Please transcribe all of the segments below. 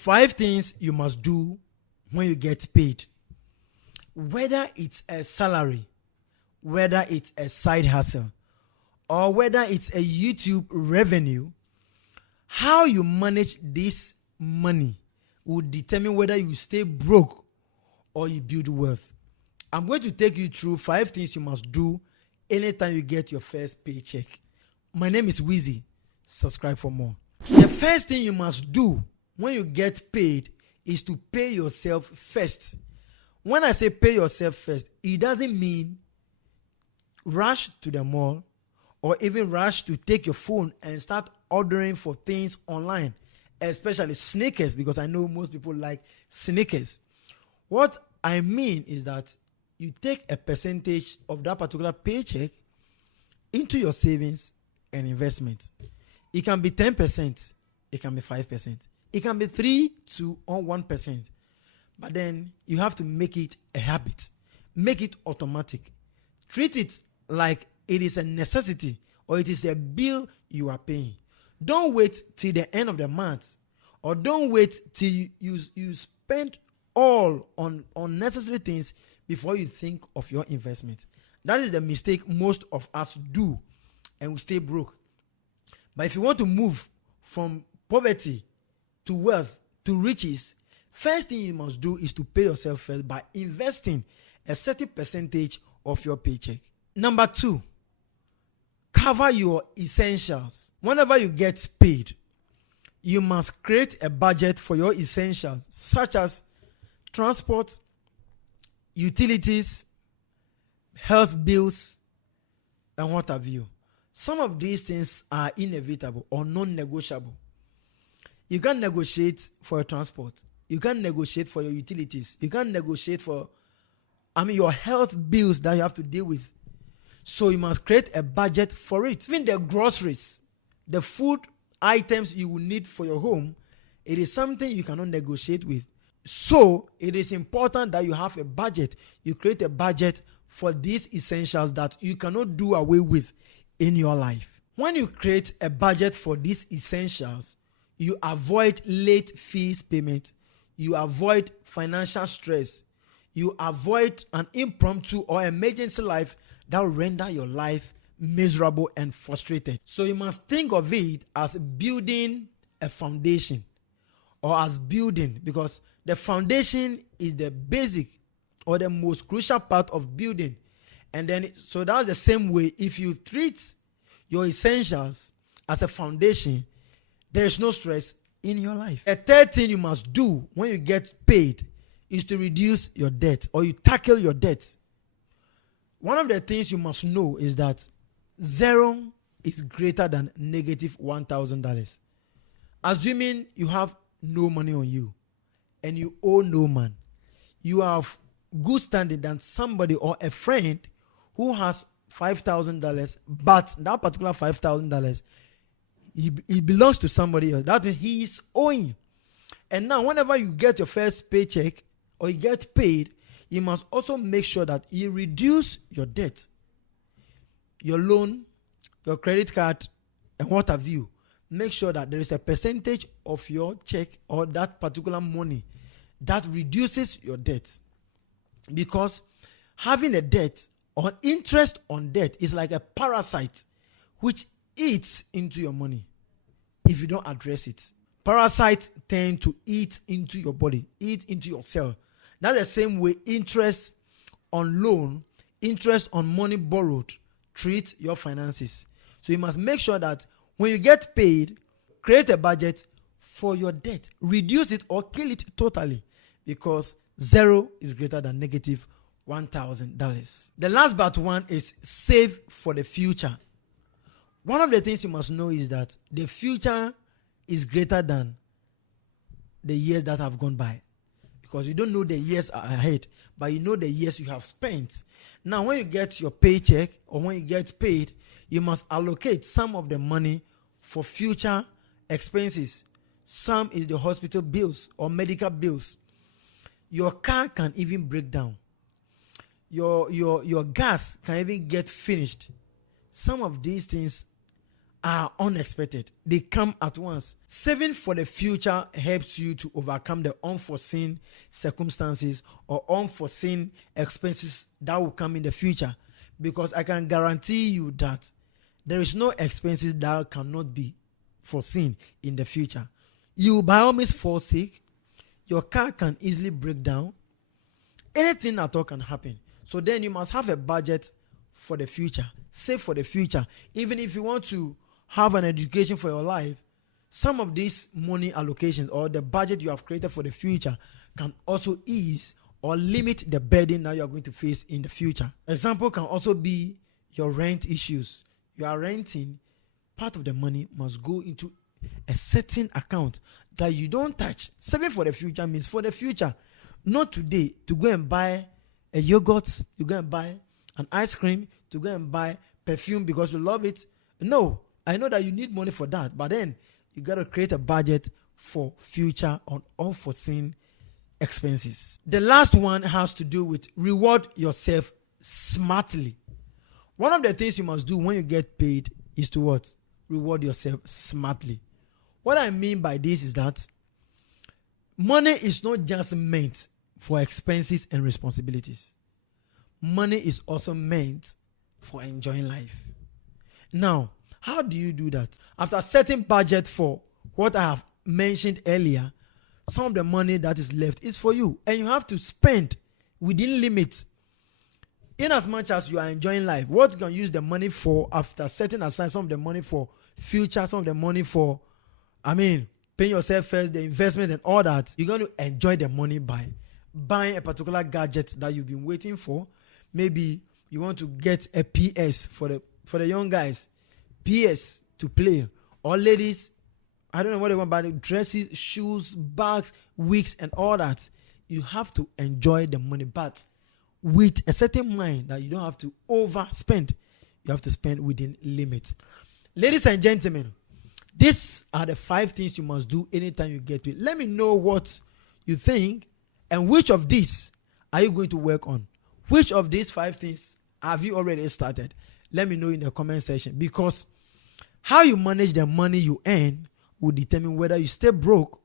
5 things you must do when you get paid. Whether it's a salary, whether it's a side hustle, or whether it's a YouTube revenue, how you manage this money will determine whether you stay broke or you build wealth. I'm going to take you through 5 things you must do anytime you get your first paycheck. My name is Wheezy. Subscribe for more. The first thing you must do when you get paid is to pay yourself first. When I say pay yourself first, it doesn't mean rush to the mall or even rush to take your phone and start ordering for things online, especially sneakers, because I know most people like sneakers. What I mean is that you take a percentage of that particular paycheck into your savings and investments. It can be 10%, it can be 5%, it can be 3 to 1%. But then you have to make it a habit, make it automatic, treat it like it is a necessity or it is a bill you are paying. Don't wait till the end of the month, or don't wait till you spend all on unnecessary things before you think of your investment. That is the mistake most of us do, and we stay broke. But if you want to move from poverty to wealth to riches, first thing you must do is to pay yourself first by investing a certain percentage of your paycheck. Number 2, cover your essentials. Whenever you get paid, you must create a budget for your essentials, such as transport, utilities, health bills, and what have you. Some of these things are inevitable or non-negotiable. You can't negotiate for your transport. You can't negotiate for your utilities. You can't negotiate for, your health bills that you have to deal with. So you must create a budget for it. Even the groceries, the food items you will need for your home, it is something you cannot negotiate with. So it is important that you have a budget. You create a budget for these essentials that you cannot do away with in your life. When you create a budget for these essentials, you avoid late fees payment. You avoid financial stress. You avoid an impromptu or emergency life that will render your life miserable and frustrated. So you must think of it as building a foundation, or as building, because the foundation is the basic or the most crucial part of building. And then, so that's the same way, if you treat your essentials as a foundation, there is no stress in your life. A third thing you must do when you get paid is to reduce your debt, or you tackle your debt. One of the things you must know is that 0 is greater than negative $1,000. Assuming you have no money on you and you owe no man, you have good standing than somebody or a friend who has $5,000, but that particular $5,000, it belongs to somebody else. That means he is owing. And now whenever you get your first paycheck or you get paid, you must also make sure that you reduce your debt, your loan, your credit card, and what have you. Make sure that there is a percentage of your check or that particular money that reduces your debt. Because having a debt or interest on debt is like a parasite which eats into your money if you don't address it. Parasites tend to eat into your body, eat into your cell. That's the same way interest on loan, interest on money borrowed treat your finances. So you must make sure that when you get paid, create a budget for your debt. Reduce it or kill it totally, because 0 is greater than negative $1,000. The last but one is save for the future. One of the things you must know is that the future is greater than the years that have gone by, because you don't know the years ahead, but you know the years you have spent. Now, when you get your paycheck or when you get paid, you must allocate some of the money for future expenses. Some is the hospital bills or medical bills. Your car can even break down. Your gas can even get finished. Some of these things are unexpected. They come at once. Saving for the future helps you to overcome the unforeseen circumstances or unforeseen expenses that will come in the future. Because I can guarantee you that there is no expenses that cannot be foreseen in the future. You by all means fall sick. Your car can easily break down. Anything at all can happen. So then you must have a budget for the future. Save for the future. Even if you want to have an education for your life, some of these money allocations or the budget you have created for the future can also ease or limit the burden that you are going to face in the future. Example can also be your rent issues. You are renting, part of the money must go into a certain account that you don't touch. Saving for the future means for the future, not today to go and buy a yogurt, to go and buy an ice cream, to go and buy perfume because you love it. No, I know that you need money for that, but then you got to create a budget for future or unforeseen expenses. The last one has to do with reward yourself smartly. One of the things you must do when you get paid is to what? Reward yourself smartly. What I mean by this is that money is not just meant for expenses and responsibilities. Money is also meant for enjoying life. Now, how do you do that? After setting budget for what I have mentioned earlier, some of the money that is left is for you, and you have to spend within limits. In as much as you are enjoying life, what you can use the money for after setting aside some of the money for future, some of the money for, paying yourself first, the investment and all that, you're going to enjoy the money by buying a particular gadget that you've been waiting for. Maybe you want to get a PS for the young guys, PS to play, or ladies, I don't know what they want, but dresses, shoes, bags, wigs, and all that. You have to enjoy the money, but with a certain mind that you don't have to overspend. You have to spend within limits. Ladies and gentlemen, these are the 5 things you must do anytime you get paid. Let me know what you think and which of these are you going to work on. Which of these 5 things have you already started? Let me know in the comment section, because how you manage the money you earn will determine whether you stay broke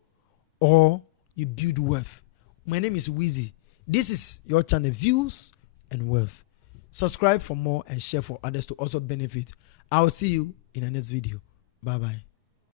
or you build wealth. My name is Wheezy. This is your channel, Views and Wealth. Subscribe for more and share for others to also benefit. I will see you in the next video. Bye-bye.